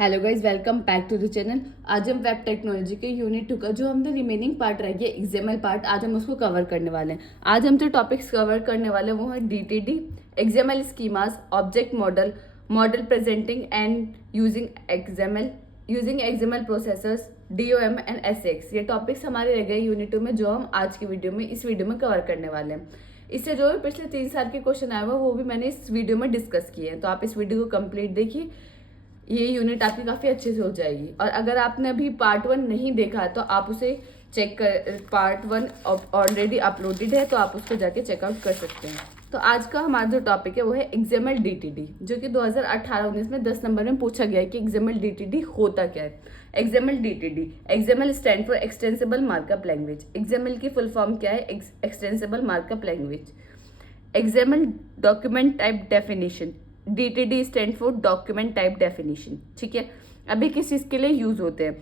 Hello guys, welcome back to the channel. आज हम web technology के यूनिट 2 का जो हम द रिमेनिंग पार्ट रह गया एक्सएमएल पार्ट, आज हम उसको कवर करने वाले हैं। आज हम जो टॉपिक्स कवर करने वाले हैं वो है DTD, XML schemas, object model, model presenting and using XML processors, DOM and SX. ये टॉपिक्स हमारे रह गए यूनिट 2 में, जो हम आज की वीडियो में इस वीडियो में कवर करने वाले हैं। इससे जो भी पिछले 3 साल के क्वेश्चन आए हुए वो भी मैंने इस वीडियो में डिस्कस किए हैं, तो आप इस वीडियो को कंप्लीट देखिए, ये यूनिट आपकी काफ़ी अच्छे से हो जाएगी। और अगर आपने अभी पार्ट 1 नहीं देखा तो आप उसे चेक कर, पार्ट 1 ऑलरेडी अपलोडेड है तो आप उसको जाके चेकआउट कर सकते हैं। तो आज का हमारा जो टॉपिक है वो है एक्सएमएल डीटीडी, जो कि 2018-19 में 10 नंबर में पूछा गया है कि एक्सएमएल डीटीडी होता क्या है। XML DTD, XML stand for extensible markup language. XML की फुल फॉर्म क्या है? Extensible markup language. XML document type definition, DTD stand for document type definition. ठीक है, अभी किस चीज़ के लिए यूज होते हैं?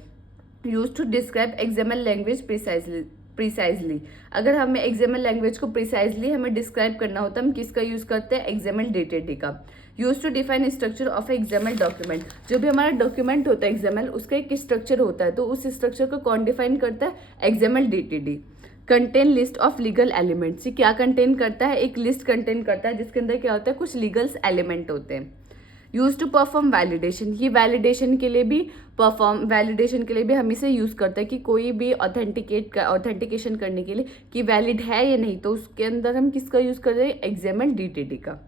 Use to describe XML language precisely. अगर हमें एक्सएमएल लैंग्वेज को प्रिसाइजली हमें डिस्क्राइब करना होता है, हम किसका यूज करते हैं? एक्सएमएल डीटीडी का। Use to define structure of XML document. जो भी हमारा डॉक्यूमेंट होता है एक्सएमएल, उसका एक स्ट्रक्चर होता है, तो उस स्ट्रक्चर को कौन डिफाइन करता है? XML DTD. Contain list of legal elements. ये क्या कंटेन करता है? एक लिस्ट कंटेन करता है जिसके अंदर क्या होता है? कुछ लीगल्स एलिमेंट होते हैं। Use to perform validation. ये वैलिडेशन के लिए भी हम इसे यूज करते हैं कि कोई भी ऑथेंटिकेशन करने के लिए कि वैलिड है या नहीं, तो उसके अंदर हम किसका यूज कर रहे हैं? एक्सएमएल डीटीडी का।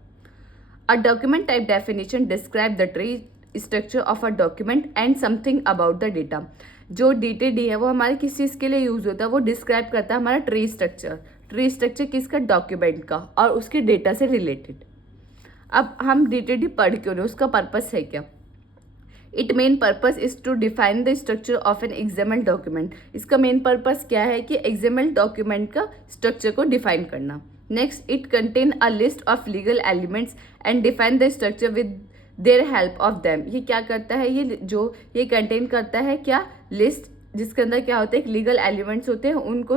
A document type definition describe the tree structure of a document and something about the data. जो डीटीडी है वो हमारे किस चीज़ के लिए यूज होता है? वो डिस्क्राइब करता है हमारा ट्री स्ट्रक्चर। ट्री स्ट्रक्चर किसका? डॉक्यूमेंट का, और उसके डेटा से रिलेटेड। अब हम डीटीडी पढ़ क्यों रहे? उसका पर्पस है क्या? It main purpose is to define the structure of an XML document. इसका मेन पर्पस क्या है? कि एक्सएमएल डॉक्यूमेंट का स्ट्रक्चर को डिफाइन करना। Next, it contain a list of legal elements and define the structure with their help of them. ये क्या करता है? ये कंटेन करता है क्या? लिस्ट, जिसके अंदर क्या होता है? लीगल एलिमेंट्स होते हैं, उनको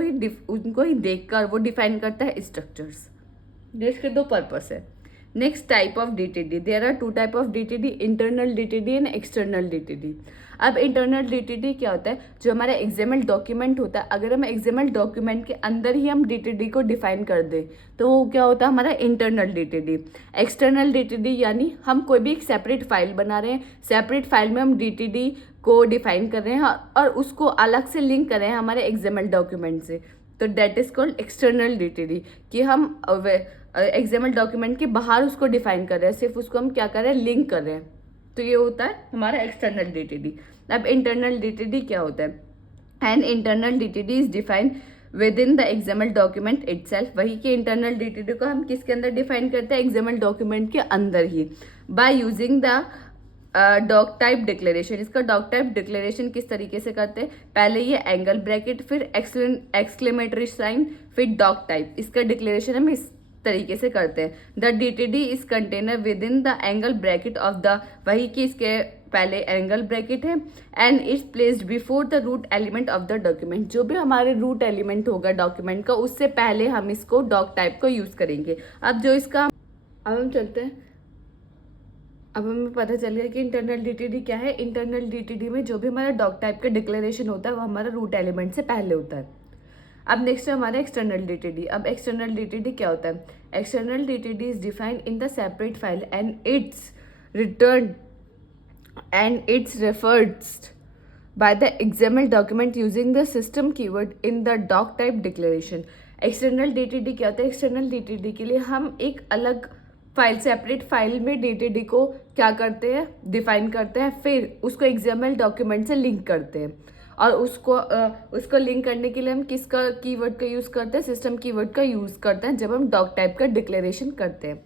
ही देखकर वो डिफाइन करता है स्ट्रक्चर्स। इसके दो पर्पस है। Next, type of DTD. There are 2 type of DTD, internal DTD and external DTD. अब इंटरनल डीटीडी क्या होता है? जो हमारा एक्सएमएल डॉक्यूमेंट होता है, अगर हम एक्सएमएल डॉक्यूमेंट के अंदर ही हम डीटीडी को डिफाइन कर दें तो वो क्या होता है? हमारा इंटरनल डीटीडी। एक्सटर्नल डीटीडी यानी हम कोई भी एक सेपरेट फाइल बना रहे हैं, सेपरेट फाइल में हम डीटीडी को डिफाइन कर रहे हैं और उसको अलग से लिंक कर रहे हैं हमारे एक्सएमएल डॉक्यूमेंट से, तो that is called external DTD. कि हम एक्सएमएल डॉक्यूमेंट के बाहर उसको डिफाइन कर रहे हैं, सिर्फ उसको हम क्या कर रहे हैं? लिंक कर रहे हैं, तो ये होता है हमारा एक्सटर्नल डीटीडी। अब इंटरनल डीटीडी क्या होता है? And internal DTD is defined with in the XML document itself. वही कि इंटरनल डीटीडी को हम किसके अंदर डिफाइन करते हैं? एक्सएमएल डॉक्यूमेंट के अंदर ही, by using the doc type declaration. इसका डॉक टाइप डिक्लेरेशन किस तरीके से करते हैं? पहले ये एंगल ब्रैकेट, फिर एक्सक्लेमेटरी साइन, फिर डॉक टाइप। इसका डिक्लेरेशन हम इस तरीके से करते हैं। The DTD is container within the angle bracket of the, वही कि इसके पहले एंगल ब्रैकेट है, and it's placed before the root element of the document. जो भी हमारे रूट एलिमेंट होगा डॉक्यूमेंट का, उससे पहले हम इसको डॉक टाइप को यूज करेंगे। अब हम चलते हैं। अब हमें पता चल गया कि इंटरनल डीटीडी क्या है। इंटरनल डीटीडी में जो भी हमारा डॉक टाइप का डिक्लेरेशन होता है वो हमारा रूट एलिमेंट से पहले होता है। अब नेक्स्ट है हमारा एक्सटर्नल डीटीडी। अब एक्सटर्नल डीटीडी क्या होता है? External DTD is defined in the separate file and it's referred by the XML document using the system keyword in the doc type declaration। External DTD क्या होता है? External DTD के लिए हम एक अलग फाइल, सेपरेट फाइल में DTD को क्या करते हैं? डिफाइन करते हैं, फिर उसको XML डॉक्यूमेंट से लिंक करते हैं, और उसको लिंक करने के लिए हम किसका कीवर्ड का यूज़ करते हैं? सिस्टम कीवर्ड का यूज़ करते हैं जब हम डॉक टाइप का डिक्लेरेशन करते हैं।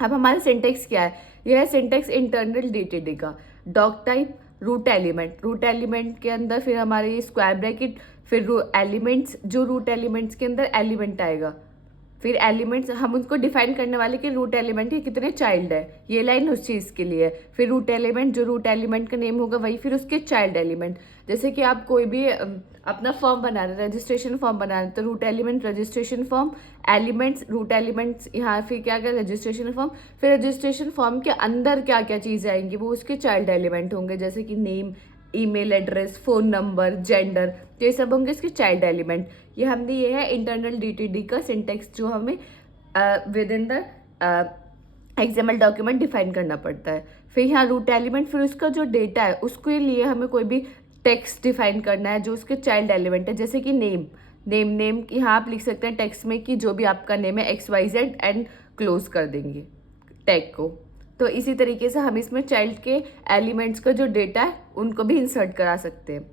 अब हमारा सिंटेक्स क्या है? यह है सिंटेक्स इंटरनल डीटीडी का। डॉक टाइप, रूट एलिमेंट के अंदर फिर हमारे स्क्वायर ब्रैकेट, फिर एलिमेंट्स, जो रूट एलिमेंट्स के अंदर एलिमेंट आएगा फिर एलिमेंट्स हम उनको डिफाइन करने वाले कि रूट एलिमेंट के कितने चाइल्ड है, ये लाइन उस चीज़ के लिए है। फिर रूट एलिमेंट, जो रूट एलिमेंट का नेम होगा वही फिर उसके चाइल्ड एलिमेंट। जैसे कि आप कोई भी अपना फॉर्म बना रहे हैं, रजिस्ट्रेशन फॉर्म बना रहे हैं, तो root element registration form, elements root elements, यहाँ फिर क्या क्या रजिस्ट्रेशन फॉर्म, फिर रजिस्ट्रेशन फॉर्म के अंदर क्या क्या चीज़ें आएंगी वो उसके चाइल्ड एलिमेंट होंगे, जैसे कि name, email address, phone number, gender, तो ये सब होंगे इसके चाइल्ड एलिमेंट। ये है इंटरनल डीटीडी का सिंटेक्स जो हमें with in the XML document define करना पड़ता है। फिर यहाँ रूट एलिमेंट, फिर उसका जो डेटा है उसके लिए हमें कोई भी टेक्स्ट डिफाइन करना है जो उसके चाइल्ड एलिमेंट है, जैसे कि नेम यहाँ आप लिख सकते हैं टेक्स्ट में कि जो भी आपका नेम है XYZ एंड क्लोज कर देंगे टैग को। तो इसी तरीके से हम इसमें चाइल्ड के एलिमेंट्स का जो डेटा है उनको भी इंसर्ट करा सकते हैं।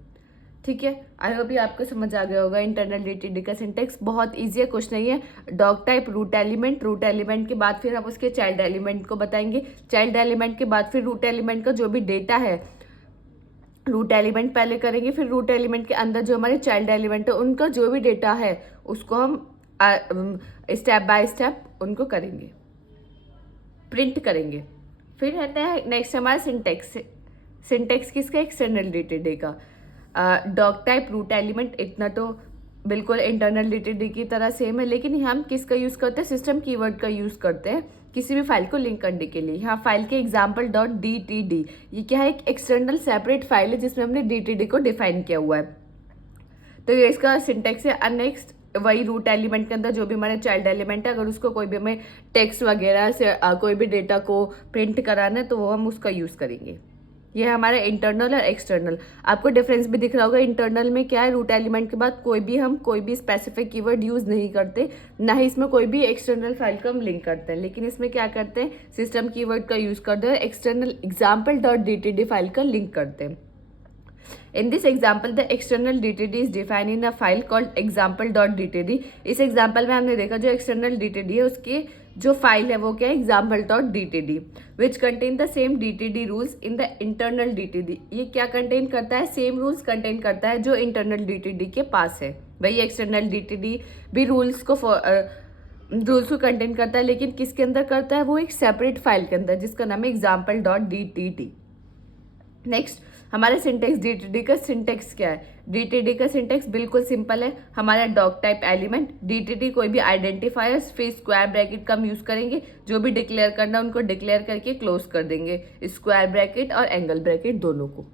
ठीक है, आई होप ये आपको समझ आ गया होगा। इंटरनल डीटीडी का सिंटेक्स बहुत ईजी है, कुछ नहीं है। डॉग टाइप, रूट एलिमेंट के बाद फिर हम उसके चाइल्ड एलिमेंट को बताएंगे, चाइल्ड एलिमेंट के बाद फिर रूट एलिमेंट का जो भी डेटा है रूट एलिमेंट पहले करेंगे, फिर रूट एलिमेंट के अंदर जो हमारे चाइल्ड एलिमेंट है उनका जो भी डेटा है उसको हम स्टेप बाय स्टेप उनको करेंगे, प्रिंट करेंगे। फिर है नेक्स्ट हमारा सिंटेक्स किसका, एक्सटर्नल डीटीडी का। डॉग टाइप, रूट एलिमेंट, इतना तो बिल्कुल इंटरनल डीटीडी की तरह सेम है, लेकिन हम किसका यूज़ करते हैं, सिस्टम कीवर्ड का यूज़ करते हैं किसी भी फाइल को लिंक करने के लिए। यहाँ फाइल के example.dtd, ये क्या है, एक एक्सटर्नल सेपरेट फाइल है जिसमें हमने डीटीडी को डिफाइन किया हुआ है। तो ये इसका सिंटेक्स है। नेक्स्ट वही रूट एलिमेंट के अंदर जो भी हमारे चाइल्ड एलिमेंट है, अगर उसको कोई भी हमें टेक्स्ट वगैरह से कोई भी डेटा को प्रिंट कराना है तो वो हम उसका यूज़ करेंगे। ये है हमारा इंटरनल और एक्सटर्नल। आपको डिफरेंस भी दिख रहा होगा, इंटरनल में क्या है, रूट एलिमेंट के बाद हम कोई भी स्पेसिफिक कीवर्ड यूज़ नहीं करते, ना ही इसमें कोई भी एक्सटर्नल फाइल को हम लिंक करते हैं, लेकिन इसमें क्या करते हैं, सिस्टम कीवर्ड का यूज़ करते हैं, एक्सटर्नल example.dtd फाइल का लिंक करते हैं। In this example, the external DTD is defined in a file called example.dtd। इस एग्जाम्पल में हमने देखा जो एक्सटर्नल DTD है उसकी जो फाइल है वो क्या है, example.dtd, which contain the same DTD rules in the internal DTD। ये क्या कंटेन करता है, सेम रूल्स कंटेन करता है जो इंटरनल DTD के पास है। वही एक्सटर्नल DTD भी रूल्स को कंटेन करता है, लेकिन किसके अंदर करता है, वो एक सेपरेट फाइल के अंदर जिसका नाम है example.dtd। नेक्स्ट हमारे सिंटेक्स, डीटीडी का सिंटेक्स क्या है। डीटीडी का सिंटेक्स बिल्कुल सिंपल है। हमारा डॉग टाइप एलिमेंट, डीटीडी कोई भी आइडेंटिफायर्स, फिर स्क्वायर ब्रैकेट का हम यूज़ करेंगे, जो भी डिक्लेयर करना उनको डिक्लेयर करके क्लोज कर देंगे, स्क्वायर ब्रैकेट और एंगल ब्रैकेट दोनों को।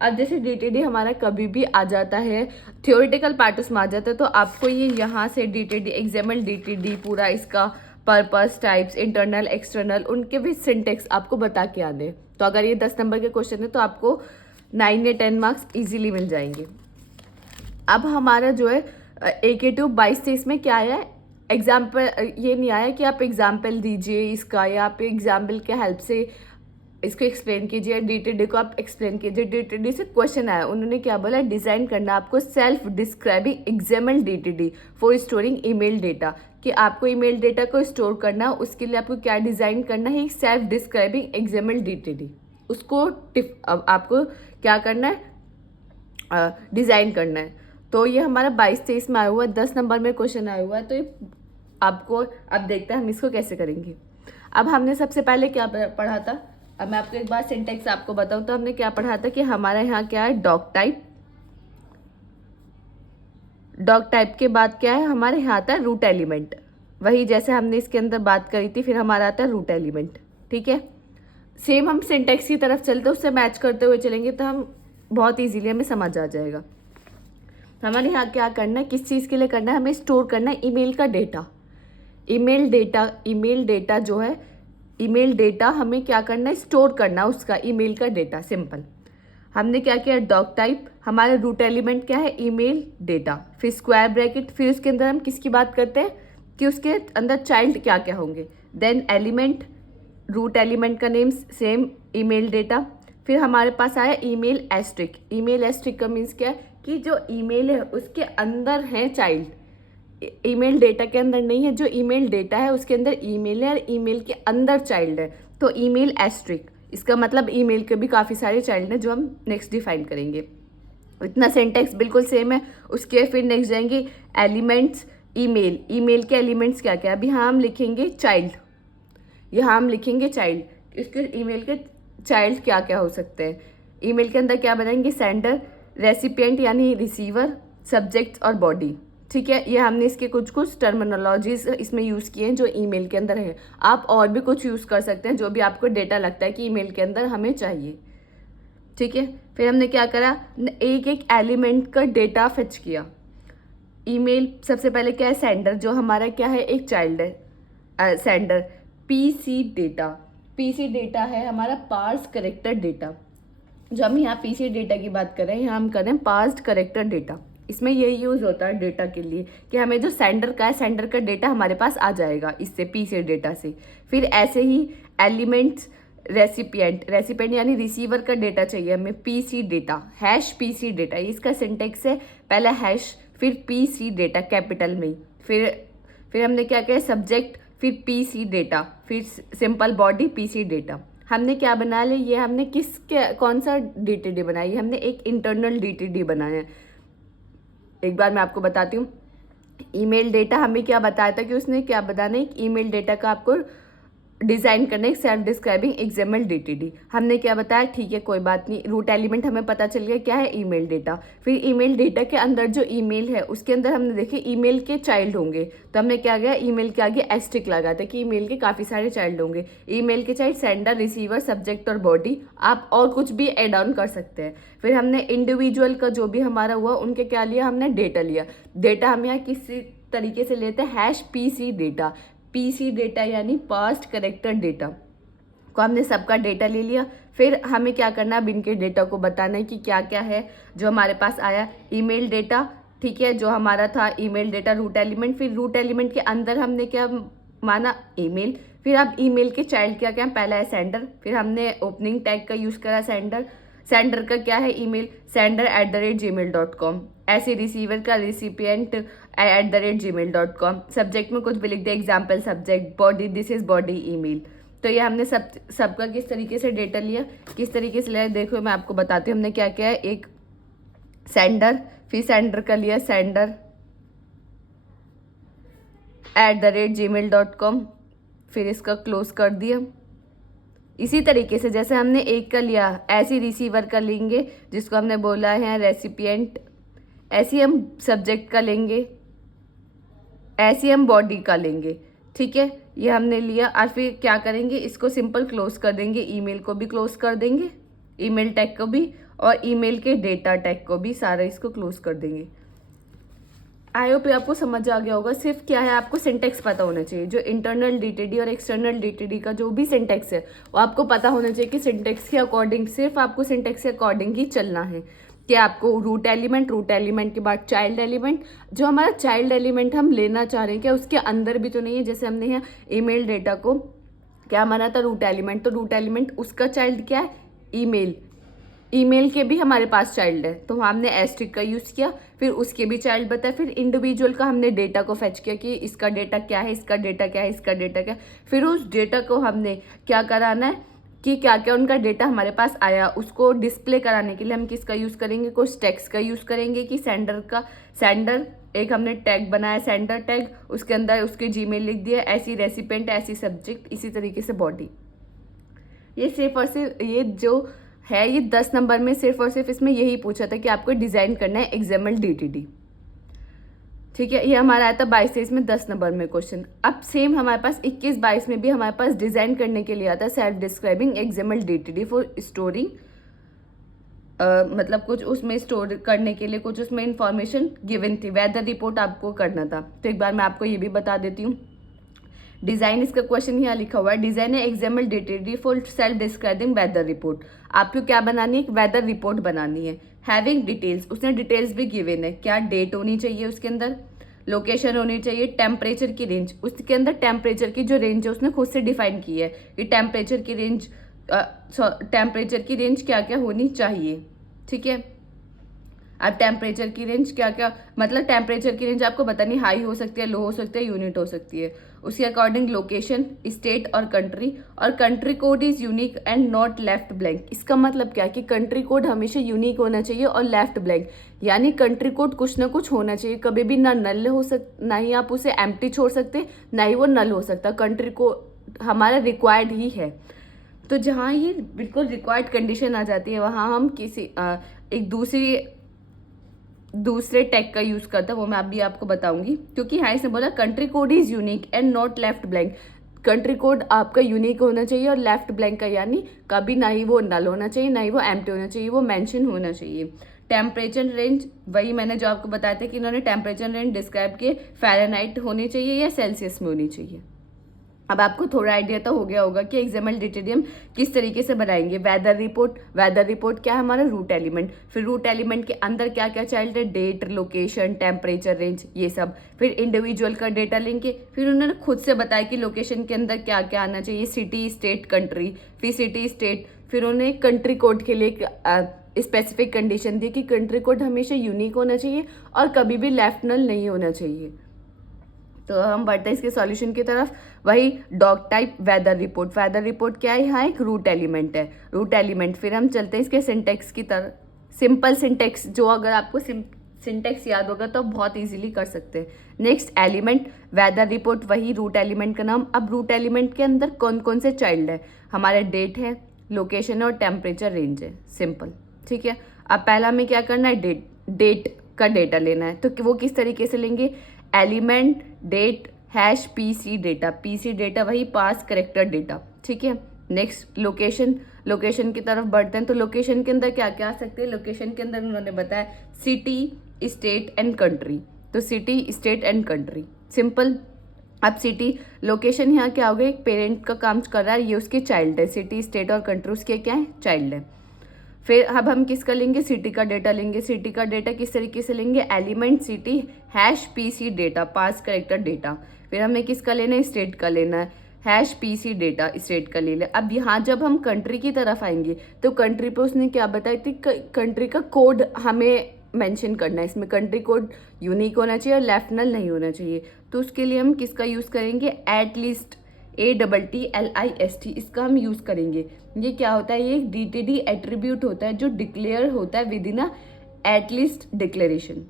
अब जैसे डीटीडी हमारा कभी भी आ जाता है, थियोरिटिकल पार्ट उसमें आ जाता है, तो आपको ये यहाँ से डीटीडी, एक्सएमएल डीटीडी पूरा इसका पर्पस, टाइप्स, इंटरनल, एक्सटर्नल, उनके भी सिंटेक्स आपको बता के आने। तो अगर ये 10 नंबर के क्वेश्चन है तो आपको 9 या 10 मार्क्स इजीली मिल जाएंगे। अब हमारा जो है AK2 22-23 में क्या आया है, एग्जाम्पल, ये नहीं आया कि आप एग्जाम्पल दीजिए इसका या आप एग्जाम्पल के हेल्प से इसको एक्सप्लेन कीजिए, डीटीडी को आप एक्सप्लेन कीजिए। डीटीडी से क्वेश्चन आया, उन्होंने क्या बोला, डिज़ाइन करना आपको self describing XML DTD for storing email data, कि आपको ईमेल डेटा को स्टोर करना, उसके लिए आपको क्या डिज़ाइन करना है, एक सेल्फ डिस्क्राइबिंग एक्सएमएल डीटीडी, उसको आपको क्या करना है, डिज़ाइन करना है। तो ये हमारा 22-23 में आया हुआ है, 10 नंबर में क्वेश्चन आया हुआ है। तो ये आपको अब देखते हैं हम इसको कैसे करेंगे। अब हमने सबसे पहले क्या पढ़ा था, अब मैं आपको एक बार सिंटेक्स आपको बताऊँ तो हमने क्या पढ़ा था कि हमारे यहाँ क्या है, डॉग टाइप, डॉग टाइप के बाद क्या है, हमारे यहाँ आता है रूट एलिमेंट, वही जैसे हमने इसके अंदर बात करी थी, फिर हमारा आता है रूट एलिमेंट। ठीक है, सेम हम सिंटेक्स की तरफ चलते उससे मैच करते हुए चलेंगे तो हम बहुत इजीली हमें समझ आ जाएगा। हमारे यहाँ क्या करना है, किस चीज़ के लिए करना है, हमें स्टोर करना है ईमेल का डेटा। ईमेल डेटा जो है, ईमेल डेटा हमें क्या करना है, स्टोर करना उसका ईमेल का डेटा। सिंपल, हमने क्या किया, डॉग टाइप, हमारा रूट एलिमेंट क्या है, ईमेल डेटा, फिर स्क्वायर ब्रैकेट, फिर उसके अंदर हम किसकी बात करते हैं कि उसके अंदर चाइल्ड क्या क्या होंगे, देन एलिमेंट, रूट एलिमेंट का नेम सेम, ईमेल डेटा, फिर हमारे पास आया ईमेल एस्ट्रिक। ईमेल एस्ट्रिक का मीन्स क्या है कि जो ईमेल है उसके अंदर है चाइल्ड, ईमेल डेटा के अंदर नहीं है, जो ईमेल डेटा है उसके अंदर ईमेल है और ईमेल के अंदर चाइल्ड है, तो ईमेल एस्ट्रिक। इसका मतलब ईमेल के भी काफ़ी सारे चाइल्ड हैं जो हम नेक्स्ट डिफाइन करेंगे। इतना सिंटेक्स बिल्कुल सेम है। उसके फिर नेक्स्ट जाएंगे एलिमेंट्स, ईमेल, ईमेल के एलिमेंट्स क्या क्या है? अभी यहाँ हम लिखेंगे चाइल्ड, यहाँ हम लिखेंगे चाइल्ड। इसके ईमेल के चाइल्ड क्या क्या हो सकते हैं? ईमेल के अंदर क्या बनाएंगे? सेंडर, रेसिपिएंट यानी रिसीवर, सब्जेक्ट और बॉडी। ठीक है, ये हमने इसके कुछ कुछ टर्मिनोलॉजीज इसमें यूज़ किए हैं जो ईमेल के अंदर है। आप और भी कुछ यूज़ कर सकते हैं जो भी आपको डेटा लगता है कि ईमेल के अंदर हमें चाहिए। ठीक है, फिर हमने क्या करा? एक एक एलिमेंट का डेटा फेच किया। ईमेल सबसे पहले क्या है? सेंडर, जो हमारा क्या है? एक चाइल्ड है sender. PC data, PC data है हमारा पार्स करेक्टर डेटा। जो हम यहाँ पीसी डेटा की बात कर रहे हैं, यहाँ हम कर रहे हैं पार्स्ड करेक्टर डेटा। इसमें ये यूज़ होता है डेटा के लिए कि हमें जो सेंडर का है, सेंडर का डेटा हमारे पास आ जाएगा इससे, पीसी डेटा से। फिर ऐसे ही एलिमेंट्स, रेसिपिएंट, रेसिपिएंट यानी रिसीवर का डेटा चाहिए हमें, PC data, hash PC data. इसका सिंटेक्स है पहले हैश फिर पीसी डेटा कैपिटल में। फिर हमने क्या किया? सब्जेक्ट, फिर पीसी डेटा, फिर सिंपल बॉडी, पीसी डेटा। हमने क्या बना लिया? ये हमने कौन सा डीटीडी बनाई? हमने एक इंटरनल डीटीडी बनाया है। एक बार मैं आपको बताती हूँ। ईमेल डेटा हमें क्या बताया था कि उसने क्या बताना है? एक ईमेल डेटा का आपको डिज़ाइन करने, एक सेल्फ डिस्क्राइबिंग एक्सएमएल डीटीडी। हमने क्या बताया? ठीक है, कोई बात नहीं, रूट एलिमेंट हमें पता चल गया क्या है? Email data. फिर ईमेल डेटा के अंदर जो ईमेल है उसके अंदर हमने देखे ईमेल के चाइल्ड होंगे, तो हमने क्या किया? ईमेल के आगे एस्टिक लगा था कि ईमेल के काफ़ी सारे चाइल्ड होंगे। ईमेल के चाइल्ड सेंडर, रिसीवर, सब्जेक्ट और बॉडी। आप और कुछ भी एड ऑन कर सकते हैं। फिर हमने इंडिविजुअल का जो भी हमारा हुआ उनके क्या लिया? हमने डेटा लिया। डेटा हम यहाँ किसी तरीके से लेते हैं, hash PC data. PC data यानी पास्ट करेक्टर डेटा को हमने सबका डेटा ले लिया। फिर हमें क्या करना है? अब इनके डेटा को बताना है कि क्या क्या है जो हमारे पास आया। ईमेल डेटा, ठीक है, जो हमारा था ईमेल डेटा, रूट एलिमेंट। फिर रूट एलिमेंट के अंदर हमने क्या माना? ईमेल। फिर अब ईमेल के चाइल्ड क्या क्या? पहला है सेंडर, फिर हमने ओपनिंग टैग का यूज़ करा सेंडर। सेंडर का क्या है? Email, sender@gmail.com। ऐसे रिसीवर का recipient@gmail.com। सब्जेक्ट में कुछ भी लिख दे, example subject, body, this is body email. तो ये हमने सबका किस तरीके से डेटा लिया, किस तरीके से लिया, देखो मैं आपको बताती हूँ हमने क्या किया है। एक सेंडर, फिर सेंडर का लिया sender@gmail.com, फिर इसका क्लोज कर दिया। इसी तरीके से जैसे हमने एक का लिया, ऐसी रिसीवर का लेंगे जिसको हमने बोला है रेसिपिएंट, ऐसी हम सब्जेक्ट का लेंगे, ऐसी हम बॉडी का लेंगे। ठीक है, ये हमने लिया और फिर क्या करेंगे? इसको सिंपल क्लोज कर देंगे। ईमेल को भी क्लोज कर देंगे, ईमेल टैग को भी, और ईमेल के डेटा टैग को भी, सारा इसको क्लोज कर देंगे। आई होप आपको समझ आ गया होगा। सिर्फ क्या है, आपको सिंटेक्स पता होना चाहिए। जो इंटरनल डीटीडी और एक्सटर्नल डीटीडी का जो भी सिंटेक्स है वो आपको पता होना चाहिए कि सिंटेक्स के अकॉर्डिंग, सिर्फ आपको सिंटेक्स के अकॉर्डिंग ही चलना है। कि आपको रूट एलिमेंट के बाद चाइल्ड एलिमेंट, जो हमारा चाइल्ड एलिमेंट हम लेना चाह रहे हैं क्या उसके अंदर भी तो नहीं है? जैसे हमने यहाँ ईमेल डेटा को क्या माना था? Root element. तो रूट एलिमेंट उसका चाइल्ड क्या है? ईमेल। ईमेल के भी हमारे पास चाइल्ड है तो हमने एस्ट्रिक का यूज़ किया, फिर उसके भी चाइल्ड बताया। फिर इंडिविजुअल का हमने डेटा को फेच किया कि इसका डेटा क्या है, इसका डेटा क्या है, इसका डेटा क्या है। फिर उस डेटा को हमने क्या कराना है कि क्या क्या उनका डेटा हमारे पास आया, उसको डिस्प्ले कराने के लिए हम किसका यूज़ करेंगे? कुछ टैग्स का यूज़ करेंगे कि सेंडर एक हमने टैग बनाया, सेंडर टैग, उसके अंदर उसके जीमेल लिख दिया, ऐसी रेसिपिएंट, ऐसी सब्जेक्ट, इसी तरीके से बॉडी। ये सिर्फ और सिर्फ ये जो है ये 10 नंबर में सिर्फ और सिर्फ इसमें यही पूछा था कि आपको डिज़ाइन करना है एक्सएमएल डीटीडी। ठीक है, ये हमारा आया था 22-23 में 10 नंबर में क्वेश्चन। अब सेम हमारे पास 21-22 में भी हमारे पास डिज़ाइन करने के लिए आता है self describing XML DTD for storing, मतलब कुछ उसमें स्टोर करने के लिए कुछ उसमें इंफॉर्मेशन गिवन थी, वेदर रिपोर्ट आपको करना था। तो एक बार मैं आपको ये भी बता देती हूँ। डिज़ाइन, इसका क्वेश्चन यहाँ लिखा हुआ है, डिज़ाइन है XML DTD for self describing weather report. आपको क्या बनानी है? एक वेदर रिपोर्ट बनानी है। हैविंग डिटेल्स, उसने डिटेल्स भी गिवन है, क्या डेट होनी चाहिए उसके अंदर, लोकेशन होनी चाहिए, टेम्परेचर की रेंज, उसके अंदर टेम्परेचर की जो रेंज है उसने खुद से डिफाइन की है कि टेम्परेचर की रेंज क्या क्या होनी चाहिए। ठीक है, अब टेम्परेचर की रेंज क्या क्या, मतलब टेम्परेचर की रेंज आपको बतानी, हाई हो सकती है, लो हो सकती है, यूनिट हो सकती है। उसके अकॉर्डिंग लोकेशन, स्टेट और country code is unique and not left blank. इसका मतलब क्या कि कंट्री कोड हमेशा यूनिक होना चाहिए और लेफ्ट ब्लैंक, यानी कंट्री कोड कुछ ना कुछ होना चाहिए, कभी भी ना नल हो ना ही आप उसे एम्प्टी छोड़ सकते, ना ही वो नल हो सकता। कंट्री कोड हमारा रिक्वायर्ड ही है। तो जहाँ ये बिल्कुल रिक्वायर्ड कंडीशन आ जाती है वहाँ हम किसी एक दूसरे टैग का यूज करता है, वो मैं अभी आपको बताऊंगी। क्योंकि यहाँ इसने बोला country code is unique and not left blank, country code आपका यूनिक होना चाहिए और लेफ्ट ब्लैंक का यानी कभी ना ही वो नल होना चाहिए, ना ही वो एम्प्टी होना चाहिए, वो मेंशन होना चाहिए। टेम्परेचर रेंज, वही मैंने जो आपको बताया था कि इन्होंने टेम्परेचर रेंज डिस्क्राइब किए, फ़ारेनहाइट होनी चाहिए या सेल्सियस में होनी चाहिए। अब आपको थोड़ा आइडिया तो हो गया होगा कि एक्सएमएल डिटेल किस तरीके से बनाएंगे। वेदर रिपोर्ट क्या है हमारा रूट एलिमेंट, फिर रूट एलिमेंट के अंदर क्या क्या चाइल्ड है, डेट, लोकेशन, टेम्परेचर रेंज, ये सब। फिर इंडिविजुअल का डेटा लेंगे, फिर उन्होंने खुद से बताया कि लोकेशन के अंदर क्या क्या आना चाहिए, सिटी, स्टेट, कंट्री, फिर सिटी, स्टेट। फिर उन्होंने कंट्री कोड के लिए स्पेसिफिक कंडीशन दी कि कंट्री कोड हमेशा यूनिक होना चाहिए और कभी भी लेफ्ट नल नहीं होना चाहिए। तो हम बढ़ते हैं इसके सॉल्यूशन की तरफ। वही डॉग टाइप वेदर रिपोर्ट क्या है, यहाँ एक रूट एलिमेंट है, रूट एलिमेंट। फिर हम चलते हैं इसके सिंटेक्स की तरफ। सिंपल सिंटेक्स, जो अगर आपको सिंटेक्स याद होगा तो बहुत इजीली कर सकते हैं। नेक्स्ट एलिमेंट, वेदर रिपोर्ट वही रूट एलिमेंट का नाम। अब रूट एलिमेंट के अंदर कौन कौन से चाइल्ड है, हमारे डेट है, लोकेशन और टेम्परेचर रेंज है, सिंपल, ठीक है। अब पहला हमें क्या करना है, डेट का डेटा लेना है। तो वो किस तरीके से लेंगे, element date hash PC data वही पास करेक्टर डेटा, ठीक है। नेक्स्ट लोकेशन की तरफ बढ़ते हैं। तो लोकेशन के अंदर क्या क्या आ सकते हैं, लोकेशन के अंदर उन्होंने बताया सिटी, स्टेट एंड कंट्री। तो city, state and country, simple. अब सिटी, लोकेशन यहाँ क्या हो गया, एक पेरेंट का काम कर रहा है, ये उसके चाइल्ड है, सिटी, स्टेट और कंट्री उसके क्या है, चाइल्ड है। फिर अब हम किसका लेंगे, सिटी का डेटा लेंगे। सिटी का डेटा किस तरीके से लेंगे, element city hash PC data pass character data. फिर हमें किसका लेना है, स्टेट का लेना है, हैश पीसी डेटा स्टेट का ले ले। अब यहाँ जब हम कंट्री की तरफ आएंगे तो कंट्री पे उसने क्या बताया थी, कंट्री का कोड हमें मेंशन करना है। इसमें कंट्री कोड यूनिक होना चाहिए और लेफ्ट नल नहीं होना चाहिए। तो उसके लिए हम किसका यूज़ करेंगे, एटलीस्ट, ATTLIST, इसका हम यूज़ करेंगे। ये क्या होता है, ये एक DTD एट्रीब्यूट होता है जो डिक्लेयर होता है विद इन एटलीस्ट डिक्लेरेशन।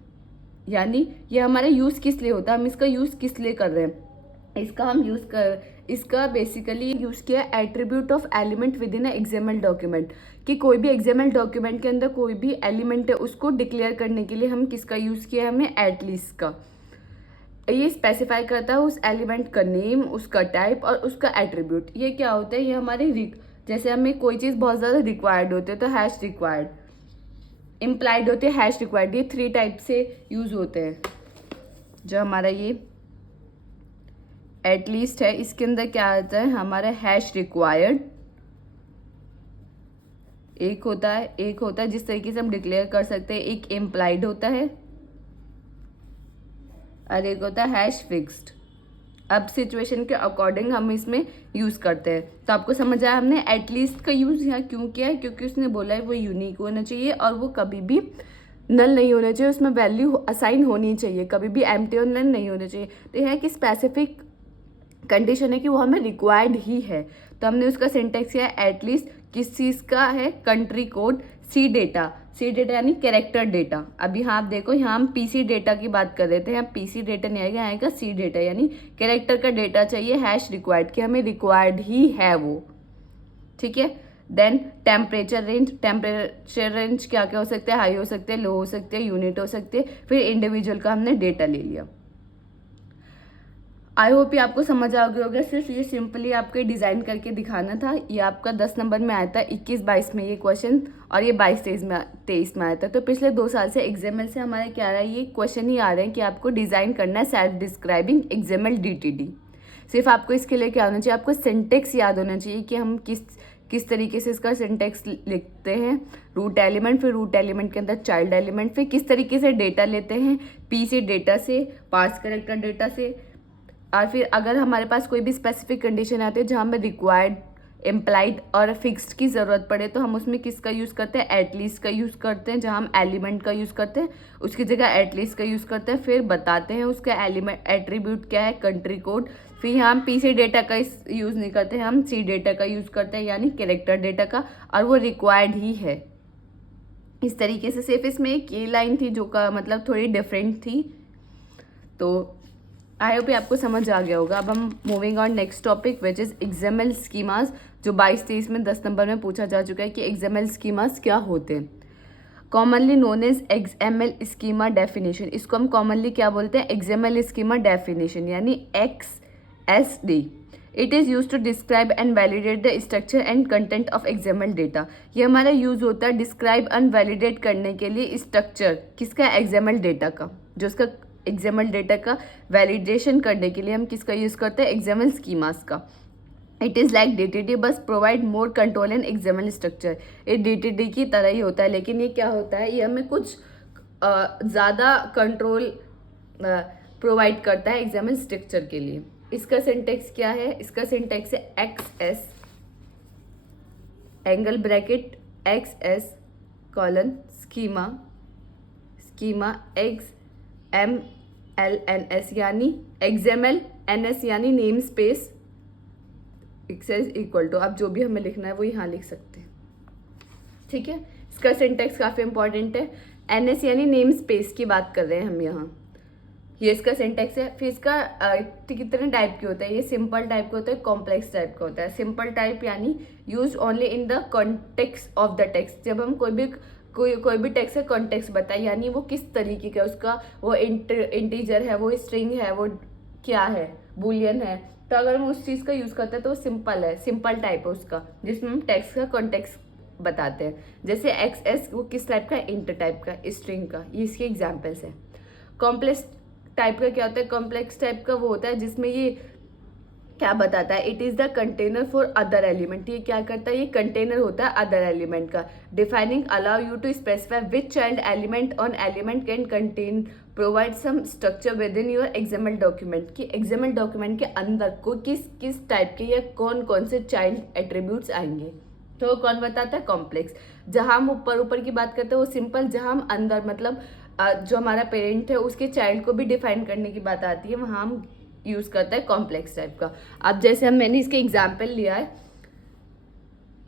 यानी ये हमारा यूज़ किस लिए होता है, हम इसका यूज़ किस लिए कर रहे हैं, इसका बेसिकली यूज़ किया attribute of element with in XML document, कि कोई भी XML डॉक्यूमेंट के अंदर कोई भी एलिमेंट है उसको डिक्लेयर करने के लिए हम किसका यूज़ किया है, हमने एटलीस्ट का। ये स्पेसिफाई करता है उस एलिमेंट का नेम, उसका टाइप और उसका एट्रीब्यूट। ये क्या होता है, ये हमारे जैसे हमें कोई चीज़ बहुत ज़्यादा रिक्वायर्ड होती है तो हैश रिक्वायर्ड, इम्प्लाइड होती है हैश रिक्वायर्ड, ये 3 टाइप से यूज़ होते हैं। जो हमारा ये एटलीस्ट है, इसके अंदर क्या आता है, हमारा हैश रिक्वायर्ड एक होता है जिस तरीके से हम डिक्लेयर कर सकते हैं, एक इम्प्लाइड होता है और एक होता है हैश फिक्स्ड। अब सिचुएशन के अकॉर्डिंग हम इसमें यूज़ करते हैं। तो आपको समझ आया हमने एटलीस्ट का यूज़ यहाँ क्यों किया है, क्योंकि उसने बोला है वो यूनिक होना चाहिए और वो कभी भी नल नहीं होना चाहिए, उसमें वैल्यू असाइन होनी चाहिए, कभी भी एम्प्टी और नल नहीं होना चाहिए। तो यह कि स्पेसिफिक कंडीशन है कि वो हमें रिक्वायर्ड ही है। तो हमने उसका सिंटेक्स किया एटलीस्ट किस चीज़ का है, कंट्री कोड, सी डेटा यानी कैरेक्टर डेटा। अब यहाँ आप देखो, यहाँ हम पीसी डेटा की बात कर रहे थे, यहाँ पीसी डेटा नहीं आएगा, आएगा सी डेटा यानी कैरेक्टर का डेटा चाहिए, हैश रिक्वायर्ड कि हमें रिक्वायर्ड ही है वो, ठीक है। देन टेम्परेचर रेंज क्या क्या हो सकते हैं, हाई हो सकते हैं, लो हो सकते हैं, यूनिट हो सकते हैं। फिर इंडिविजुअल का हमने डेटा ले लिया। आई होप ये आपको समझ आ गया होगा। सिर्फ ये सिंपली आपको डिज़ाइन करके दिखाना था। ये आपका 10 नंबर में आया था, 21-22 में ये क्वेश्चन, और ये 22-23 में आया था। तो पिछले 2 साल से XML से हमारे क्या आ रहा है, ये क्वेश्चन ही आ रहे हैं कि आपको डिज़ाइन करना है सेल्फ डिस्क्राइबिंग XML DTD। सिर्फ आपको इसके लिए क्या होना चाहिए, आपको सिंटेक्स याद होना चाहिए कि हम किस तरीके से इसका सिंटेक्स लिखते हैं। रूट एलिमेंट, फिर रूट एलिमेंट के अंदर चाइल्ड एलिमेंट, फिर किस तरीके से डेटा लेते हैं, पीसी डेटा से, पार्स करेक्टर डेटा से। और फिर अगर हमारे पास कोई भी स्पेसिफिक कंडीशन आती है जहाँ हमें रिक्वायर्ड इम्प्लाइड और फिक्स्ड की ज़रूरत पड़े तो हम उसमें किसका यूज़ करते हैं, एटलीस्ट का यूज़ करते हैं। जहाँ हम एलिमेंट का यूज़ करते हैं उसकी जगह एटलीस्ट का यूज़ करते हैं। फिर बताते हैं उसका एलिमेंट एट्रीब्यूट क्या है, कंट्री कोड। फिर यहाँ हम पीसी डेटा का यूज़ नहीं करते हैं, हम सी डेटा का यूज़ करते हैं, यानी कैरेक्टर डेटा का, और वो रिक्वायर्ड ही है। इस तरीके से सिर्फ इसमें एक ये लाइन थी जो का मतलब थोड़ी डिफरेंट थी। तो आई होप आपको समझ आ गया होगा। अब हम moving on next topic which is XML schemas, जो 22-23 में 10 नंबर में पूछा जा चुका है कि एक्सएमएल स्कीमास क्या होते हैं। Commonly known as XML schema definition, इसको हम कॉमनली क्या बोलते हैं, एक्सएमएल स्कीमा डेफिनेशन, यानी XSD। It is use to describe and validate the structure and content of XML data. ये हमारा यूज होता है डिस्क्राइब एंड वैलिडेट करने के लिए स्ट्रक्चर किसका, एक्सएमएल डेटा का। जो उसका एक्सएमएल डेटा का वैलिडेशन करने के लिए हम किसका यूज़ करते हैं, एक्सएमएल स्कीमास का। इट इज़ लाइक DTD बस provide more control and XML structure. ये DTD की तरह ही होता है, लेकिन ये क्या होता है, ये हमें कुछ ज़्यादा कंट्रोल प्रोवाइड करता है एक्सएमएल स्ट्रक्चर के लिए। इसका सिंटेक्स क्या है, इसका सिंटेक्स है XS angle bracket XS colon schema XMLNS यानी XML NS यानी name space XS equal to, आप जो भी हमें लिखना है वो यहाँ लिख सकते हैं, ठीक है। इसका सिंटेक्स काफ़ी इंपॉर्टेंट है। NS यानी नेम स्पेस की बात कर रहे हैं हम यहाँ, ये इसका सिंटेक्स है। फिर इसका कितने टाइप के होता है, ये सिंपल टाइप का होता है, कॉम्प्लेक्स टाइप का होता है। सिंपल टाइप यानी use only in the context of the text, जब हम कोई भी टेक्स्ट का कॉन्टेक्स्ट बताए, यानी वो किस तरीके का, उसका वो इंटीजर है, वो स्ट्रिंग है, वो क्या है, बुलियन है, तो अगर हम उस चीज़ का यूज़ करते हैं तो वो सिंपल है, सिंपल टाइप है उसका, जिसमें हम टेक्स्ट का कॉन्टेक्स्ट बताते हैं। जैसे XS वो किस टाइप का, इंट टाइप का, स्ट्रिंग का, ये इसके एग्जाम्पल्स हैं। कॉम्प्लेक्स टाइप का क्या होता है, कॉम्प्लेक्स टाइप का वो होता है जिसमें ये क्या बताता है, it is the container for other element. ये क्या करता है, ये कंटेनर होता है अदर एलिमेंट का। Defining allow you to specify which child element on element can contain provide some structure within your XML document, कि एक्सएमएल डॉक्यूमेंट के अंदर को किस टाइप के या कौन से चाइल्ड एट्रीब्यूट्स आएंगे। तो कौन बताता है, कॉम्प्लेक्स। जहाँ हम ऊपर की बात करते हैं वो सिंपल, जहाँ हम अंदर मतलब जो हमारा पेरेंट है उसके चाइल्ड को भी डिफाइन करने की बात आती है, वहाँ हम यूज़ करता है कॉम्प्लेक्स टाइप का। अब जैसे मैंने इसके एग्जाम्पल लिया है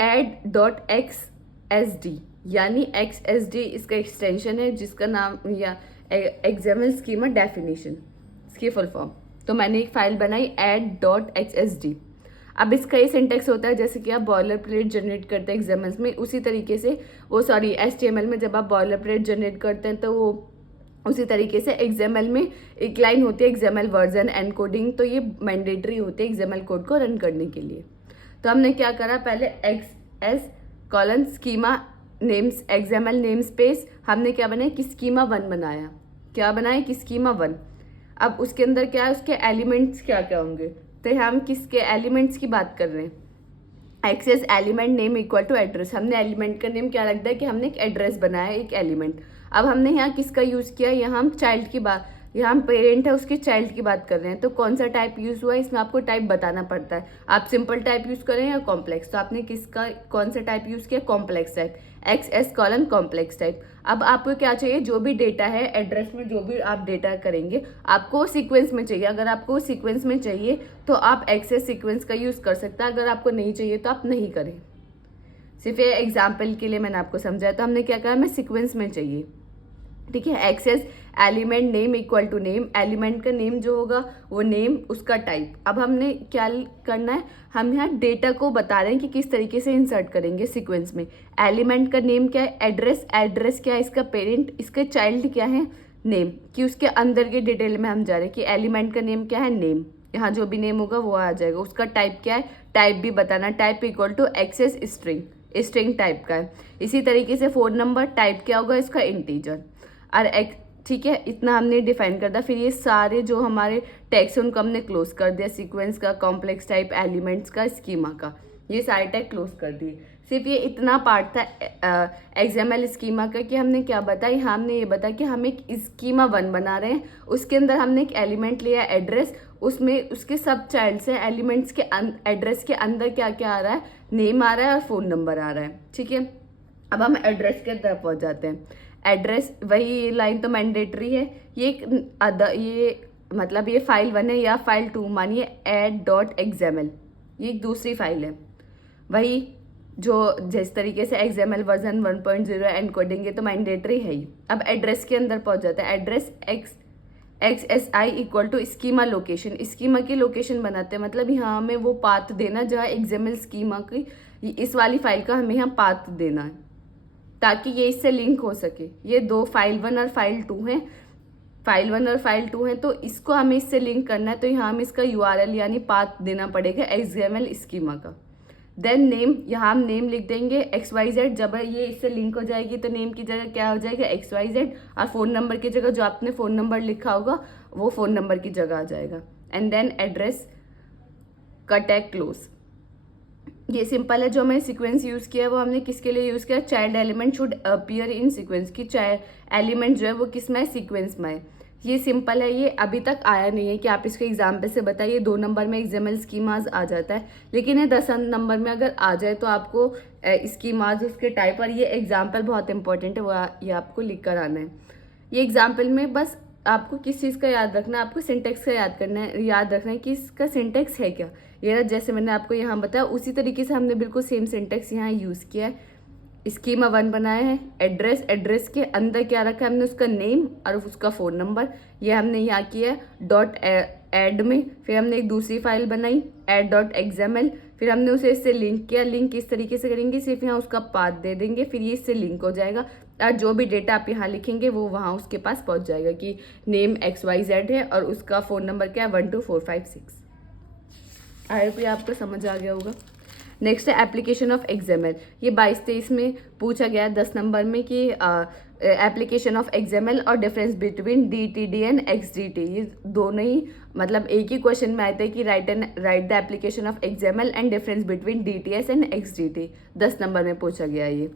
add.xsd, यानी XSD इसका एक्सटेंशन है जिसका नाम या एक्सएमएल स्कीमा डेफिनेशन, इसकी फुल फॉर्म। तो मैंने एक फाइल बनाई add.xsd। अब इसका ये सिंटेक्स होता है जैसे कि आप बॉयलर प्लेट जनरेट करते हैं एक्सएमएल में, उसी तरीके से वो HTML में जब आप बॉयलर प्लेट जनरेट करते हैं तो वो उसी तरीके से एक्सएमएल में एक लाइन होती है एक्सएमएल वर्जन एनकोडिंग, तो ये मैंडेटरी होती है एक्सएमएल कोड को रन करने के लिए। तो हमने क्या करा, पहले XS colon schema names XML name space, हमने क्या बनाया कि स्कीमा 1 बनाया, क्या बनाया कि स्कीमा 1। अब उसके अंदर क्या है, उसके एलिमेंट्स क्या क्या होंगे, तो हम किसके एलिमेंट्स की बात कर रहे हैं, XS element name equal to address. हमने एलिमेंट का नेम क्या रख दिया कि हमने एक एड्रेस बनाया, एक एलिमेंट। अब हमने यहाँ किसका यूज़ किया, यहाँ हम चाइल्ड की बात, यहाँ हम पेरेंट है उसके चाइल्ड की बात कर रहे हैं, तो कौन सा टाइप यूज़ हुआ है, इसमें आपको टाइप बताना पड़ता है। आप सिंपल टाइप यूज़ करें या कॉम्प्लेक्स, तो आपने किसका कौन सा टाइप यूज़ किया, complex type, XS colon complex type. अब आपको क्या चाहिए, जो भी डेटा है एड्रेस में, जो भी आप डेटा करेंगे आपको सीक्वेंस में चाहिए। अगर आपको सीक्वेंस में चाहिए तो आप XS सीक्वेंस का यूज़ कर सकते हैं, अगर आपको नहीं चाहिए तो आप नहीं करें। सिर्फ ये एग्जाम्पल के लिए मैंने आपको समझाया। तो हमने क्या कहा, हमें सीक्वेंस में चाहिए, ठीक है। XS element name equal to name, element का नेम जो होगा वो नेम, उसका टाइप। अब हमने क्या करना है, हम यहाँ डेटा को बता रहे हैं कि किस तरीके से इंसर्ट करेंगे सीक्वेंस में। एलिमेंट का नेम क्या है, एड्रेस, एड्रेस क्या है इसका पेरेंट, इसके चाइल्ड क्या है नेम, कि उसके अंदर के डिटेल में हम जा रहे हैं कि एलिमेंट का नेम क्या है नेम, यहाँ जो भी नेम होगा वो आ जाएगा। उसका टाइप क्या है, टाइप भी बताना, type equal to XS string, string type का है। इसी तरीके से फोन नंबर टाइप क्या होगा इसका इंटीजर, और ठीक है, इतना हमने डिफाइन कर दिया। फिर ये सारे जो हमारे टैग्स हैं उनको हमने क्लोज कर दिया, सीक्वेंस का, कॉम्प्लेक्स टाइप, एलिमेंट्स का, स्कीमा का, ये सारे टैग क्लोज कर दिए। सिर्फ ये इतना पार्ट था XML स्कीमा का कि हमने क्या बताया, हमने ये बताया कि हम एक स्कीमा 1 बना रहे हैं, उसके अंदर हमने एक एलिमेंट लिया एड्रेस, उसमें उसके सब चाइल्ड से एलिमेंट्स के एड्रेस के अंदर क्या क्या आ रहा है, नेम आ रहा है और फ़ोन नंबर आ रहा है, ठीक है। अब हम एड्रेस के तरफ पहुंच जाते हैं। एड्रेस, वही लाइन तो मैंडेटरी है। ये मतलब ये फाइल 1 है या फाइल 2, मानिए add.xml, ये एक दूसरी फाइल है। वही जो जिस तरीके से XML वर्जन 1.0 एनकोडिंग है तो मैंडेटरी है ही। अब एड्रेस के अंदर पहुंच जाता है। Address XSI equal to schema location, schema की लोकेशन बनाते हैं, मतलब यहाँ हमें वो पाथ देना जहाँ XML स्कीमा की इस वाली फाइल का हमें यहाँ पाथ देना है ताकि ये इससे लिंक हो सके। ये दो फाइल 1 और फाइल 2 हैं, फाइल 1 और फाइल 2 हैं, तो इसको हमें इससे लिंक करना है, तो यहाँ हम इसका URL यानी पाथ देना पड़ेगा XML स्कीमा का। देन नेम, यहाँ हम नेम लिख देंगे XYZ। जब ये इससे लिंक हो जाएगी तो नेम की जगह क्या हो जाएगा XYZ, और फ़ोन नंबर की जगह जो आपने फ़ोन नंबर लिखा होगा वो फ़ोन नंबर की जगह आ जाएगा। एंड देन एड्रेस का टैग क्लोज। ये सिंपल है। जो हमने सीक्वेंस यूज़ किया है वो हमने किसके लिए यूज़ किया, child element should appear in sequence, की चाइल्ड एलिमेंट जो है वो किस में है, सीक्वेंस में है। ये सिंपल है, ये अभी तक आया नहीं है कि आप इसको एग्जाम्पल से बताइए। 2 नंबर में XML स्कीमाज आ जाता है, लेकिन ये 10 नंबर में अगर आ जाए तो आपको स्कीमाज, उसके टाइप और ये एग्जाम्पल बहुत इंपॉर्टेंट है, वो ये आपको लिख कर आना है। ये एग्जाम्पल में बस आपको किस चीज़ का याद रखना है, आपको सिंटेक्स का याद रखना है कि इसका सिंटेक्स है क्या। ये जैसे मैंने आपको यहाँ बताया उसी तरीके से हमने बिल्कुल सेम सिंटेक्स यहाँ यूज़ किया है। स्कीमा 1 बनाया है। एड्रेस के अंदर क्या रखा है हमने, उसका नेम और उसका फ़ोन नंबर, ये हमने यहाँ किया है डॉट एड में। फिर हमने एक दूसरी फाइल बनाई add.xml, फिर हमने उसे इससे लिंक किया। लिंक किस तरीके से करेंगे, सिर्फ यहाँ उसका पाथ दे देंगे, फिर ये इससे लिंक हो जाएगा और जो भी डेटा आप यहाँ लिखेंगे वो वहाँ उसके पास पहुँच जाएगा कि नेम XYZ है और उसका फ़ोन नंबर क्या है 12456। आई होप ये आपको समझ आ गया होगा। नेक्स्ट है एप्लीकेशन ऑफ XML। ये 22-23 में पूछा गया है 10 नंबर में कि एप्लीकेशन ऑफ XML और difference between DTD and XDT। ये दोनों ही मतलब एक ही क्वेश्चन में आए थे कि write the application of XML and difference between DTS and XDT। 10 number में पूछा गया है ये।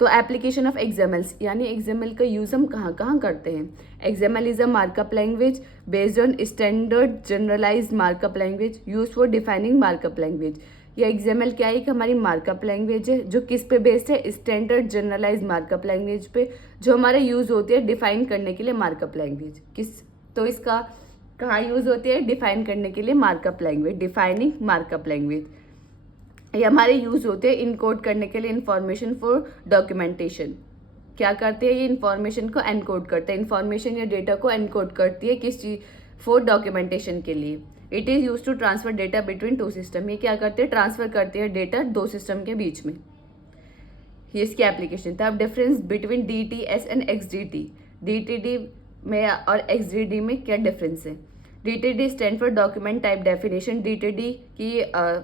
तो एप्लीकेशन ऑफ XML यानी XML का यूज़ हम कहाँ कहाँ करते हैं। XML is a markup language based on standard generalized markup language use for defining markup language. या XML क्या है कि हमारी मार्कअप लैंग्वेज है जो किस पे बेस्ड है, स्टैंडर्ड जनरलाइज्ड मार्कअप लैंग्वेज पे, जो हमारा यूज़ होती है डिफाइन करने के लिए मार्कअप लैंग्वेज। तो इसका कहाँ यूज़ होती है, डिफाइन करने के लिए markup language, defining markup language. ये हमारे यूज़ होते हैं इनकोड करने के लिए इंफॉर्मेशन फॉर डॉक्यूमेंटेशन। क्या करते हैं, ये इन्फॉर्मेशन को एनकोड करते हैं, इन्फॉर्मेशन या डेटा को एनकोड करती है किस चीज़, फॉर डॉक्यूमेंटेशन के लिए। It is use to transfer data between 2 system. ये क्या करते हैं, ट्रांसफर करते हैं डेटा 2 सिस्टम के बीच में। ये इसकी एप्लीकेशन था। अब difference between DTS and XDT। DTD में और XDD में क्या डिफरेंस है। DTD stand for document type definition. DTD की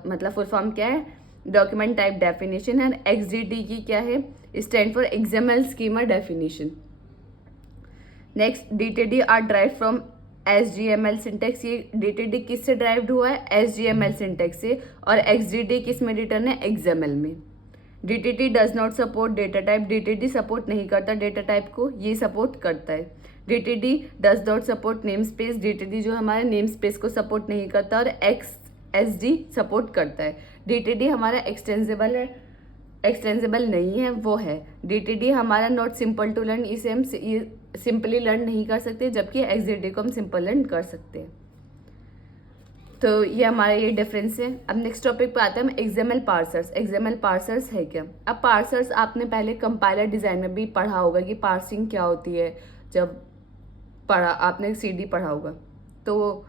मतलब फुल फॉर्म क्या है, document type definition. And XDT की क्या है, stand for XML schema definition. Next, DTD are drive from SGML syntax. ये DTD किस से ड्राइव्ड हुआ है, SGML सिंटेक्स से। और XDT किस में रिटर्न है, XML में। DTD does not support data type. DTD support नहीं करता डेटा टाइप को, ये सपोर्ट करता है। DTD does not support name space. DTD जो हमारे नेम स्पेस को सपोर्ट नहीं करता। और XSD सपोर्ट करता है। DTD हमारा एक्सटेंसिबल नहीं है, वो है। DTD हमारा नॉट सिंपल टू लर्न, इसे हम सिंपली लर्न नहीं कर सकते, जबकि XDT को हम सिंपल लर्न कर सकते हैं। तो ये हमारा ये डिफरेंस है। अब नेक्स्ट टॉपिक पे आते हैं हम XML पार्सर्स। XML पार्सर्स है क्या। अब पार्सर्स आपने पहले कंपाइलर डिज़ाइन में भी पढ़ा होगा कि पार्सिंग क्या होती है, जब आपने CD पढ़ा होगा। तो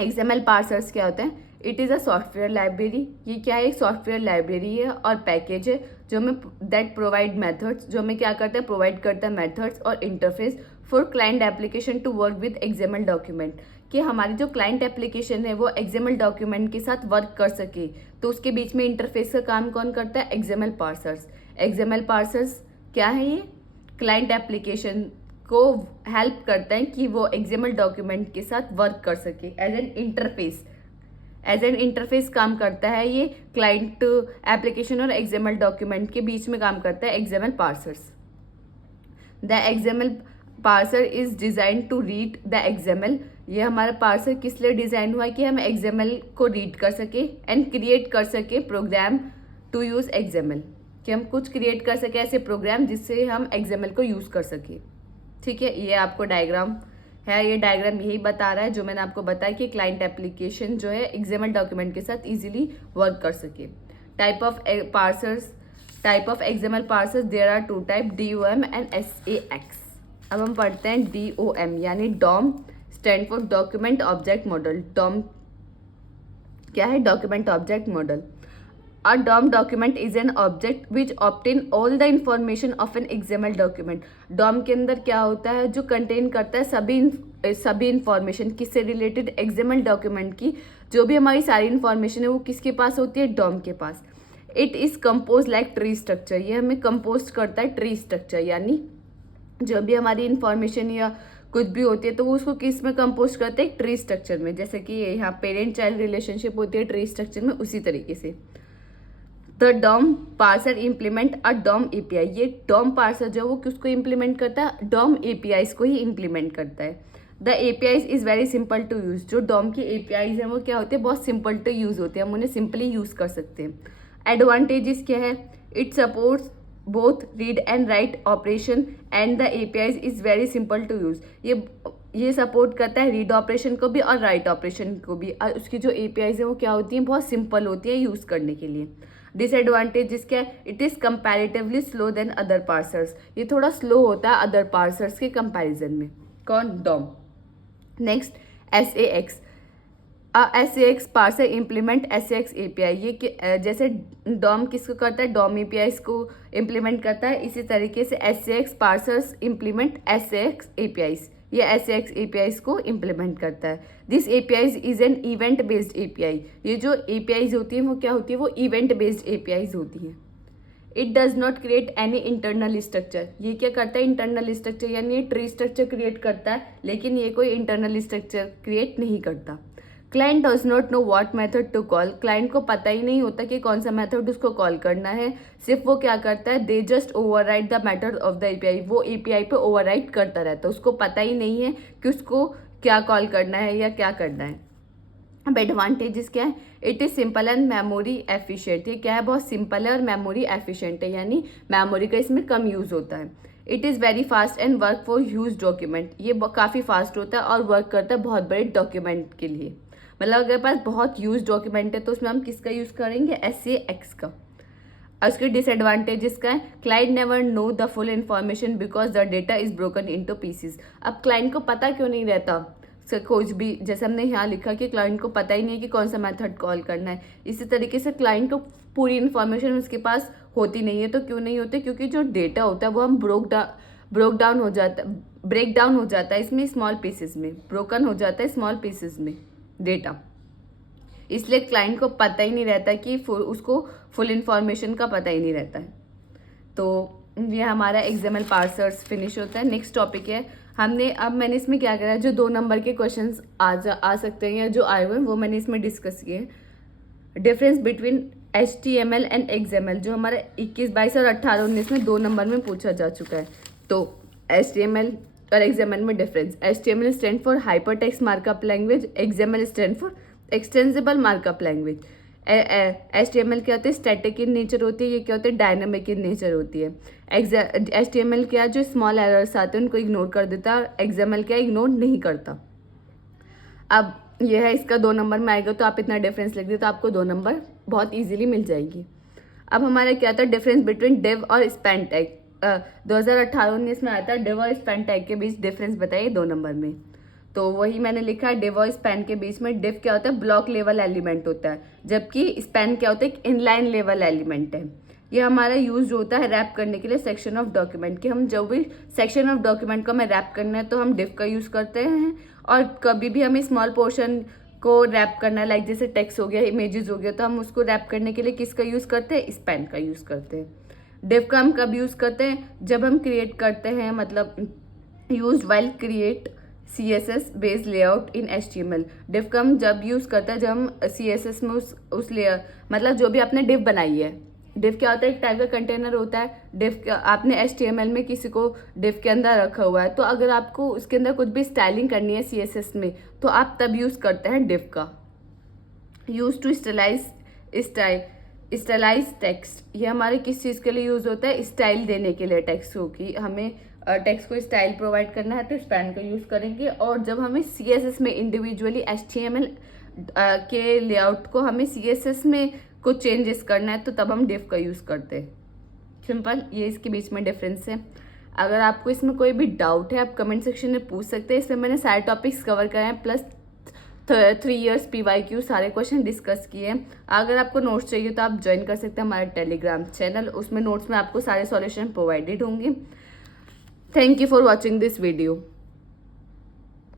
XML पार्सर्स क्या होते हैं, it is a software library. ये क्या है, एक सॉफ्टवेयर लाइब्रेरी है और पैकेज है जो हमें दैट प्रोवाइड मेथड्स, जो हमें क्या करता है, प्रोवाइड करता है मेथड्स और interface for client application to work with XML document. कि हमारी जो क्लाइंट एप्लीकेशन है वो XML डॉक्यूमेंट के साथ वर्क कर सके, तो उसके बीच में इंटरफेस का काम कौन करता है, XML पार्सर्स। XML पार्सर्स क्या है, ये क्लाइंट एप्लीकेशन को हेल्प करता है कि वो XML डॉक्यूमेंट के साथ वर्क कर सके एज एन इंटरफेस काम करता है। ये क्लाइंट एप्लीकेशन और XML डॉक्यूमेंट के बीच में काम करता है XML parsers. The XML parser is designed to read the XML ये हमारा पार्सर किस लिए डिज़ाइन हुआ है कि हम XML को रीड कर सके एंड क्रिएट कर सके प्रोग्राम टू यूज़ XML, कि हम कुछ क्रिएट कर सके ऐसे प्रोग्राम जिससे हम XML को यूज़ कर सके। ठीक है, ये आपको डायग्राम है, ये डायग्राम यही बता रहा है जो मैंने आपको बताया कि क्लाइंट एप्लीकेशन जो है XML डॉक्यूमेंट के साथ इजीली वर्क कर सके। Type of parsers, type of XML parsers there are two type, DOM and SAX। अब हम पढ़ते हैं DOM यानी DOM stand for document object model. DOM क्या है? Document object model. A DOM document is an object which obtain all the information of an XML document। DOM के अंदर क्या होता है? जो कंटेन करता है सभी इंफॉर्मेशन किससे रिलेटेड? XML डॉक्यूमेंट की जो भी हमारी सारी इंफॉर्मेशन है वो किसके पास होती है? DOM के पास। It is compose like tree structure, ये हमें कंपोज करता है ट्री स्ट्रक्चर, यानी जो भी हमारी इंफॉर्मेशन या कुछ भी होती है तो वो उसको किस में कंपोज करते हैं? एक ट्री स्ट्रक्चर में। जैसे कि यहाँ पेरेंट चाइल्ड रिलेशनशिप होती है ट्री स्ट्रक्चर में, उसी तरीके से the DOM parser implement a DOM API। ये डॉम पार्सर जो वो किसको इम्प्लीमेंट करता है? डॉम APIs को ही इम्प्लीमेंट करता है। The APIs is very simple to use. जो डॉम की APIs हैं वो क्या होते हैं? बहुत सिंपल टू यूज़ होते हैं, हम उन्हें सिंपली यूज़ कर सकते हैं। एडवांटेजेस क्या है? It supports both read and write operation and the APIs is very simple to use. ये सपोर्ट करता है रीड ऑपरेशन को भी और राइट ऑपरेशन को भी, और उसकी जो APIs हैं वो क्या होती हैं? बहुत सिंपल होती है यूज़ करने के लिए। डिसएडवांटेज क्या है? It is comparatively slow than other parsers. ये थोड़ा स्लो होता है अदर पार्सर्स के कंपैरिजन में। कौन? DOM. Next SAX। SAX parser implement SAX API। ये जैसे डॉम किसको करता है? डॉम APIs को इम्प्लीमेंट करता है, इसी तरीके से SAX parsers implement SAX APIs। ये SAX APIs को इम्प्लीमेंट करता है। This APIs is an event based API। ये जो APIs होती हैं वो क्या होती है? वो इवेंट बेस्ड APIs होती हैं। It does not create any internal structure. ये क्या करता है? इंटरनल स्ट्रक्चर, यानी ये ट्री स्ट्रक्चर क्रिएट करता है, लेकिन ये कोई इंटरनल स्ट्रक्चर क्रिएट नहीं करता। Client does not know what method to call. Client को पता ही नहीं होता कि कौन सा मेथड उसको कॉल करना है, सिर्फ वो क्या करता है? They just override the method of the API। वो API पे ओवरराइड करता रहता है, उसको पता ही नहीं है कि उसको क्या कॉल करना है या क्या करना है। अब एडवांटेजेस क्या है? It is simple and memory efficient. ये क्या है? बहुत सिंपल है और मेमोरी एफिशिएंट है, यानी मेमोरी का इसमें कम यूज़ होता है। It is very fast and work for huge document. ये काफ़ी फास्ट होता है और वर्क करता है बहुत बड़े डॉक्यूमेंट के लिए। मतलब अगर पास बहुत यूज डॉक्यूमेंट है तो उसमें हम किसका यूज़ करेंगे? SAX का। और उसके डिसएडवांटेजेस का है? Client never know the full information because the data is broken into pieces. अब क्लाइंट को पता क्यों नहीं रहता कुछ भी? जैसे हमने यहाँ लिखा कि क्लाइंट को पता ही नहीं है कि कौन सा मेथड कॉल करना है, इसी तरीके से क्लाइंट को पूरी इन्फॉर्मेशन उसके पास होती नहीं है। तो क्यों नहीं होती? क्योंकि जो डेटा होता है वो हम ब्रेक डाउन हो जाता है इसमें स्मॉल पीसेस में, ब्रोकन हो जाता है स्मॉल पीसेस में डेटा, इसलिए क्लाइंट को पता ही नहीं रहता कि उसको फुल इन्फॉर्मेशन का पता ही नहीं रहता है। तो ये हमारा XML पार्सर्स फिनिश होता है। नेक्स्ट टॉपिक है अब मैंने इसमें क्या करा है? जो 2 नंबर के क्वेश्चंस आ सकते हैं या जो आए हुए हैं वो मैंने इसमें डिस्कस किए हैं। Difference between HTML and XML जो हमारा 21, 22 और 18, 19 में 2 नंबर में पूछा जा चुका है। तो HTML और XML में difference. HTML stand for hyper text markup language, XML stand for extensible markup language. HTML क्या होती है? स्टैटिक इन नेचर होती है, ये क्या होती है? डायनामिक इन नेचर होती है। HTML क्या, जो स्मॉल एरर्स आते हैं उनको इग्नोर कर देता है, और XML क्या, इग्नोर नहीं करता। अब यह है इसका 2 नंबर में आएगा, तो आप इतना डिफरेंस लिख दे तो आपको 2 नंबर बहुत ईजिली मिल जाएगी। अब हमारा क्या था? डिफरेंस बिटवीन डिव और स्पैन टैग। 2018-19 में आया था, डिव और स्पैन टैग के बीच डिफरेंस बताइए 2 नंबर में। तो वही मैंने लिखा है, डिव और स्पैन के बीच में डिव क्या होता है? ब्लॉक लेवल एलिमेंट होता है, जबकि स्पैन क्या होता है? एक इनलाइन लेवल एलिमेंट है। ये हमारा यूज होता है रैप करने के लिए सेक्शन ऑफ डॉक्यूमेंट, कि हम जब भी सेक्शन ऑफ डॉक्यूमेंट को हमें रैप करना है तो हम डिव का यूज़ करते हैं, और कभी भी हमें स्मॉल पोर्शन को रैप करना है, लाइक जैसे टेक्स्ट हो गया, इमेजेस हो गया, तो हम उसको रैप करने के लिए किसका यूज़ करते हैं? स्पैन का यूज़ करते हैं। डिव का हम कब यूज़ करते हैं? जब हम क्रिएट करते हैं, मतलब use while create CSS based layout in HTML। Div का हम जब यूज़ करते हैं जब हम CSS में उस लेयर, मतलब जो भी आपने डिव बनाई है डिफ क्या होता है? एक टाइप का कंटेनर होता है। डिफ आपने HTML में किसी को डिफ के अंदर रखा हुआ है, तो अगर आपको उसके अंदर कुछ भी स्टाइलिंग करनी है CSS में, तो आप तब यूज़ करते हैं डिफ का। यूज टू स्टाइलाइज टेक्स्ट, ये हमारे किस चीज़ के लिए यूज़ होता है? स्टाइल देने के लिए टेक्स्ट को, कि हमें टेक्स्ट को स्टाइल प्रोवाइड करना है तो स्पैन का यूज़ करेंगे। और जब हमें CSS में इंडिविजुअली HTML के लेआउट को हमें CSS में कुछ चेंजेस करना है, तो तब हम डिफ का यूज़ करते हैं। सिंपल, ये इसके बीच में डिफरेंस है। अगर आपको इसमें कोई भी डाउट है, आप कमेंट सेक्शन में पूछ सकते हैं। इसमें मैंने सारे टॉपिक्स कवर करे हैं, प्लस 3 इयर्स PYQ सारे क्वेश्चन डिस्कस किए हैं। अगर आपको नोट्स चाहिए तो आप ज्वाइन कर सकते हैं हमारे टेलीग्राम चैनल, उसमें नोट्स में आपको सारे सॉल्यूशन प्रोवाइडेड होंगे। Thank you for watching this video.